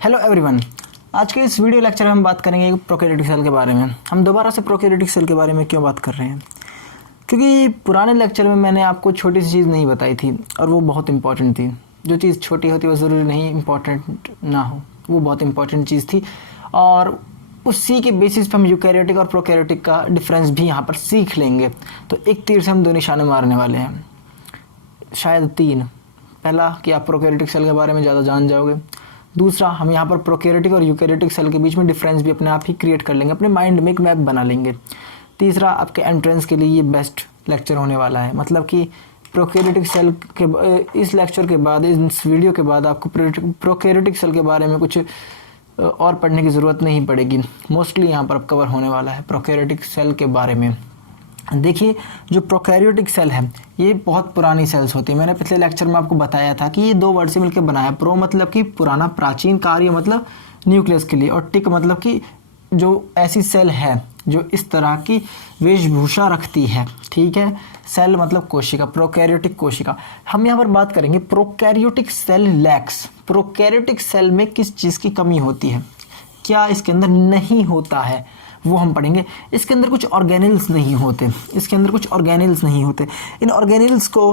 Hello everyone, आज के इस वीडियो लेक्चर में हम बात करेंगे प्रोकैरियोटिक सेल के बारे में। हम दोबारा से प्रोकैरियोटिक सेल के बारे में क्यों बात कर रहे हैं? क्योंकि पुराने लेक्चर में मैंने आपको छोटी सी चीज़ नहीं बताई थी और वो बहुत इंपॉर्टेंट थी। जो चीज़ छोटी होती है वो ज़रूरी नहीं इम्पॉर्टेंट ना हो, वो बहुत इंपॉर्टेंट चीज़ थी और उसी के बेसिस पर हम यूकैरियोटिक और प्रोकैरियोटिक का डिफरेंस भी यहाँ पर सीख लेंगे। तो एक तीर से हम दो निशाने मारने वाले हैं, शायद तीन। पहला कि आप प्रोकैरियोटिक सेल के बारे में ज़्यादा जान जाओगे। दूसरा, हम यहाँ पर प्रोकैरियोटिक और यूकैरियोटिक सेल के बीच में डिफरेंस भी अपने आप ही क्रिएट कर लेंगे, अपने माइंड में एक मैप बना लेंगे। तीसरा, आपके एंट्रेंस के लिए ये बेस्ट लेक्चर होने वाला है। मतलब कि प्रोकैरियोटिक सेल के इस लेक्चर के बाद, इस वीडियो के बाद आपको प्रोकैरियोटिक सेल के बारे में कुछ और पढ़ने की ज़रूरत नहीं पड़ेगी। मोस्टली यहाँ पर कवर होने वाला है प्रोकैरियोटिक सेल के बारे में। देखिए, जो प्रोकैरियोटिक सेल है ये बहुत पुरानी सेल्स होती है। मैंने पिछले लेक्चर में आपको बताया था कि ये दो वर्ड से मिलकर बना है। प्रो मतलब कि पुराना, प्राचीन, कार्य मतलब न्यूक्लियस के लिए, और टिक मतलब कि जो ऐसी सेल है जो इस तरह की वेशभूषा रखती है। ठीक है, सेल मतलब कोशिका, प्रोकैरियोटिक कोशिका। हम यहाँ पर बात करेंगे prokaryotic cell lacks. Prokaryotic cell में किस चीज़ की कमी होती है, क्या इसके अंदर नहीं होता है, वो हम पढ़ेंगे। इसके अंदर कुछ ऑर्गेनिल्स नहीं होते, इसके अंदर कुछ ऑर्गेनिल्स नहीं होते। इन ऑर्गेनिल्स को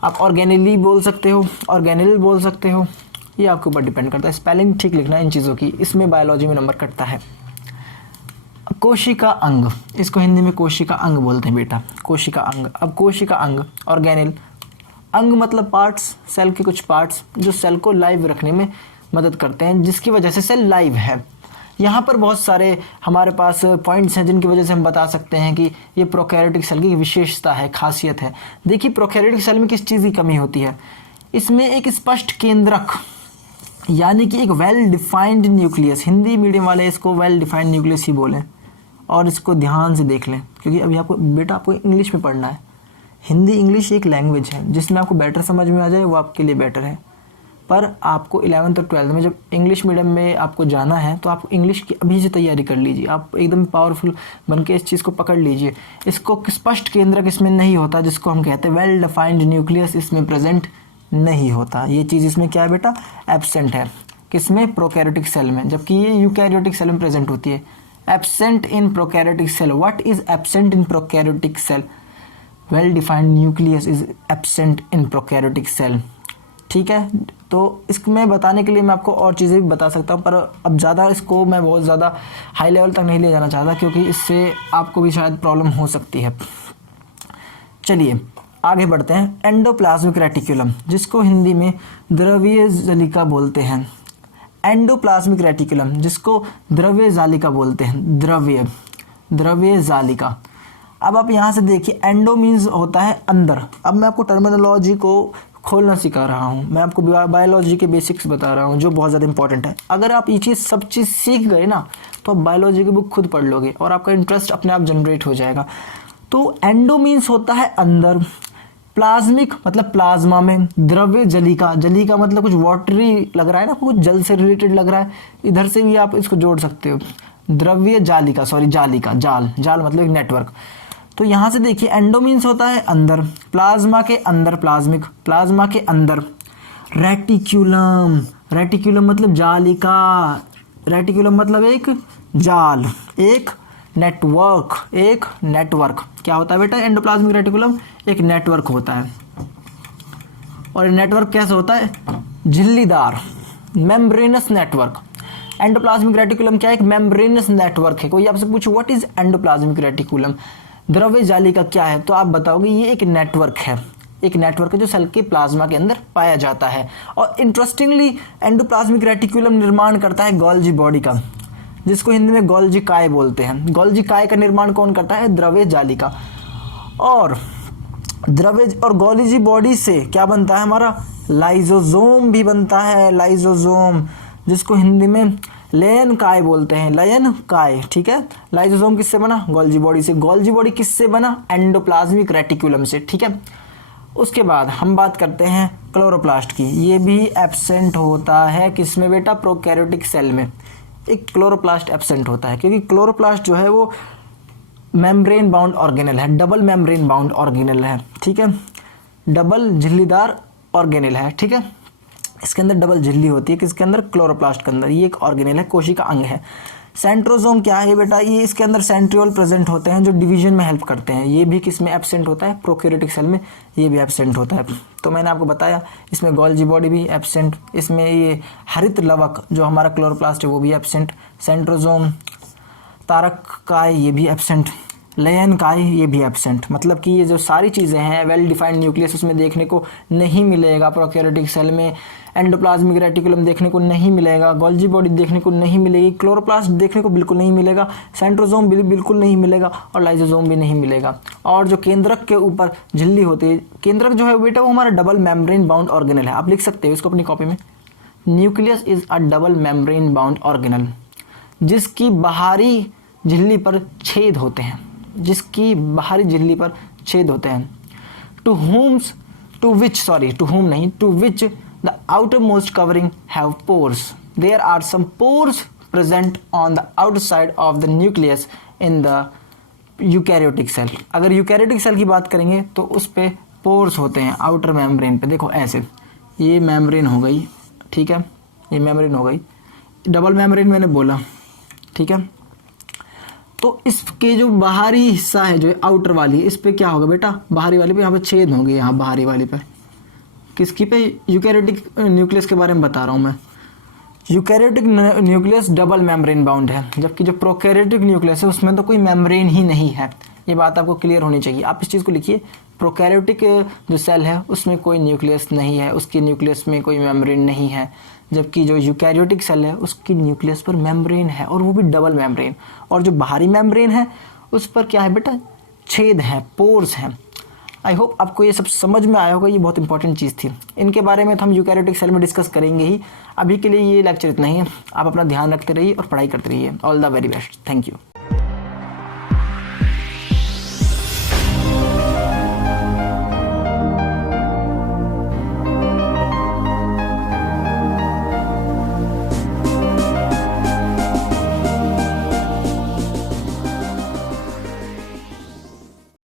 आप ऑर्गेनिली बोल सकते हो, ऑर्गेनिल बोल सकते हो, ये आपके ऊपर डिपेंड करता है। स्पेलिंग ठीक लिखना इन चीज़ों की, इसमें बायोलॉजी में नंबर कटता है। कोशिका अंग, इसको हिंदी में कोशिका अंग बोलते हैं बेटा, कोशिका अंग। अब कोशिका अंग, ऑर्गेनिल, अंग मतलब पार्ट्स, सेल के कुछ पार्ट्स जो सेल को लाइव रखने में मदद करते हैं, जिसकी वजह से सेल लाइव है। यहाँ पर बहुत सारे हमारे पास पॉइंट्स हैं जिनकी वजह से हम बता सकते हैं कि ये प्रोकैरियोटिक सेल की विशेषता है, खासियत है। देखिए, प्रोकैरियोटिक सेल में किस चीज़ की कमी होती है? इसमें एक स्पष्ट केंद्रक, यानी कि एक well defined nucleus. Hindi medium वाले इसको वेल डिफाइंड न्यूक्लियस ही बोलें, और इसको ध्यान से देख लें, क्योंकि अभी आपको बेटा आपको इंग्लिश में पढ़ना है। हिंदी इंग्लिश एक लैंग्वेज है, जिसमें आपको बेटर समझ में आ जाए वो आपके लिए बेटर है। पर आपको 11th और 12th में जब इंग्लिश मीडियम में आपको जाना है तो आप इंग्लिश की अभी से तैयारी कर लीजिए। आप एकदम पावरफुल बन के इस चीज़ को पकड़ लीजिए। इसको स्पष्ट केंद्रक इसमें नहीं होता, जिसको हम कहते हैं वेल डिफाइंड न्यूक्लियस, इसमें प्रेजेंट नहीं होता। ये चीज़ इसमें क्या है बेटा? एब्सेंट है। किसमें? प्रोकैरियोटिक सेल में, जबकि ये यूकैरियोटिक सेल में प्रेजेंट होती है। Absent in prokaryotic cell. What is absent in prokaryotic cell? Well defined nucleus is absent in prokaryotic cell. ठीक है, तो इसमें बताने के लिए मैं आपको और चीज़ें भी बता सकता हूँ, पर अब ज़्यादा इसको मैं बहुत ज़्यादा हाई लेवल तक नहीं ले जाना चाहता, क्योंकि इससे आपको भी शायद प्रॉब्लम हो सकती है। चलिए आगे बढ़ते हैं। एंडोप्लाज्मिक रेटिकुलम, जिसको हिंदी में द्रव्य जालिका बोलते हैं। एंडोप्लाज्मिक रेटिकुलम, जिसको द्रव्य जालिका बोलते हैं, द्रव्य जालिका। अब आप यहाँ से देखिए, एंडो मीन्स होता है अंदर। अब मैं आपको टर्मिनोलॉजी को खोलना सिखा रहा हूँ, मैं आपको बायोलॉजी के बेसिक्स बता रहा हूँ, जो बहुत ज़्यादा इंपॉर्टेंट है। अगर आप ये सब चीज़ सीख गए ना, तो आप बायोलॉजी की बुक खुद पढ़ लोगे और आपका इंटरेस्ट अपने आप जनरेट हो जाएगा। तो एंडो मीन्स होता है अंदर, प्लाज्मिक मतलब प्लाज्मा में, द्रव्य जलिका, जलिका मतलब कुछ वाटरी लग रहा है ना, कुछ जल से रिलेटेड लग रहा है, इधर से भी आप इसको जोड़ सकते हो। द्रव्य जालिका, सॉरी जालिका, जाल, जाल मतलब एक नेटवर्क। तो यहाँ से देखिए, एंडो मीन्स होता है अंदर, प्लाज्मा के अंदर, प्लाज्मिक, प्लाज्मा के अंदर। रेटिक्यूलम, रेटिक्यूलम मतलब जालिका, रेटिक्यूलम मतलब एक जाल, एक नेटवर्क, एक नेटवर्क। क्या होता है बेटा? एंडोप्लाज्मिक रेटिकुलम एक नेटवर्क होता है। और नेटवर्क कैसा होता है? झिल्लीदार, मेम्ब्रेनस नेटवर्क। एंडोप्लाज्मिक रेटिकुलम क्या है? एक मेम्ब्रेनस नेटवर्क है। कोई आपसे पूछे व्हाट इज एंडोप्लाज्मिक रेटिकुलम, द्रव्य जालिका क्या है, तो आप बताओगे ये एक नेटवर्क है, एक नेटवर्क है जो सेल के प्लाज्मा के अंदर पाया जाता है। और इंटरेस्टिंगली एंडोप्लाज्मिक रेटिकुलम निर्माण करता है गोल्जी बॉडी का, जिसको हिंदी में गोल्जी काय बोलते हैं। गोल्जी काय का निर्माण कौन करता है? द्रव्य जालिका। और द्रव्य और गोल्जी बॉडी से क्या बनता है हमारा? लाइजोसोम भी बनता है, लाइजोसोम, जिसको हिंदी में लयन काय बोलते हैं, लयन काय। ठीक है, लाइजोसोम किससे बना? गोल्जी बॉडी से। गोल्जी बॉडी किससे बना? एंडोप्लाज्मिक रेटिकुलम से। ठीक है, उसके बाद हम बात करते हैं क्लोरोप्लास्ट की। ये भी एब्सेंट होता है किसमें बेटा? प्रोकैरियोटिक सेल में एक क्लोरोप्लास्ट एब्सेंट होता है, क्योंकि क्लोरोप्लास्ट जो है वो मेम्ब्रेन बाउंड ऑर्गेनल है, डबल मेम्ब्रेन बाउंड ऑर्गेनल है। ठीक है, डबल झिल्लीदार ऑर्गेनल है। ठीक है, इसके अंदर डबल झिल्ली होती है, किसके अंदर, क्लोरोप्लास्ट के अंदर। ये एक ऑर्गेनेल है, कोशिका अंग है। सेंट्रोसोम क्या है बेटा, ये इसके अंदर सेंट्रियोल प्रेजेंट होते हैं जो डिवीजन में हेल्प करते हैं। ये भी किस में एब्सेंट होता है, प्रोकैरियोटिक सेल में ये भी एब्सेंट होता है। तो मैंने आपको बताया इसमें गोल्जी बॉडी भी एब्सेंट, इसमें ये हरित लवक जो हमारा क्लोरोप्लास्ट है वो भी एब्सेंट, सेंट्रोसोम, तारक काय ये भी एब्सेंट, लयन काय ये भी एब्सेंट। मतलब कि ये जो सारी चीज़ें हैं, वेल डिफाइंड न्यूक्लियस उसमें देखने को नहीं मिलेगा प्रोकैरियोटिक सेल में, एंडोप्लाज्मिक रेटिकुलम देखने को नहीं मिलेगा, गोल्जी बॉडी देखने को नहीं मिलेगी, क्लोरोप्लास्ट देखने को बिल्कुल नहीं मिलेगा, सेंट्रोसोम भी बिल्कुल नहीं मिलेगा और लाइसोसोम भी नहीं मिलेगा। और जो केंद्रक के ऊपर झिल्ली होती है, केंद्रक जो है बेटा वो हमारा डबल मेम्ब्रेन बाउंड ऑर्गेनल है। आप लिख सकते हो इसको अपनी कॉपी में, nucleus is a double membrane bound organelle, जिसकी बाहरी झिल्ली पर छेद होते हैं, जिसकी बाहरी झिल्ली पर छेद होते हैं। To which the outermost covering have pores. There are some pores present on the outside of the nucleus in the eukaryotic cell. अगर यूकैरियोटिक सेल की बात करेंगे तो उस पे पोर्स होते हैं आउटर मेम्ब्रेन पे। देखो ऐसे, ये मेम्ब्रेन हो गई, ठीक है, ये मेम्ब्रेन हो गई, डबल मेम्ब्रेन मैंने बोला, ठीक है। तो इसके जो बाहरी हिस्सा है, जो आउटर वाली, इस पे क्या होगा बेटा, बाहरी वाली पे यहाँ पे छेद होंगे, यहाँ बाहरी वाली पे, किसकी पे, यूकैरियोटिक न्यूक्लियस के बारे में बता रहा हूँ मैं। Eukaryotic nucleus double membrane bound है, जबकि जो प्रोकैरियोटिक न्यूक्लियस है उसमें तो कोई मेम्ब्रेन ही नहीं है। ये बात आपको क्लियर होनी चाहिए। आप इस चीज़ को लिखिए, प्रोकैरियोटिक जो सेल है उसमें कोई न्यूक्लियस नहीं है, उसकी न्यूक्लियस में कोई मेम्ब्रेन नहीं है, जबकि जो यूकैरियोटिक सेल है उसकी न्यूक्लियस पर मेम्ब्रेन है, और वो भी डबल मेम्ब्रेन। और जो बाहरी मेम्ब्रेन है उस पर क्या है बेटा, छेद है, पोर्स हैं। आई होप आपको ये सब समझ में आया होगा, ये बहुत इंपॉर्टेंट चीज़ थी। इनके बारे में तो हम यूकैरियोटिक सेल में डिस्कस करेंगे ही। अभी के लिए ये लेक्चर इतना ही है। आप अपना ध्यान रखते रहिए और पढ़ाई करते रहिए। All the very best, thank you.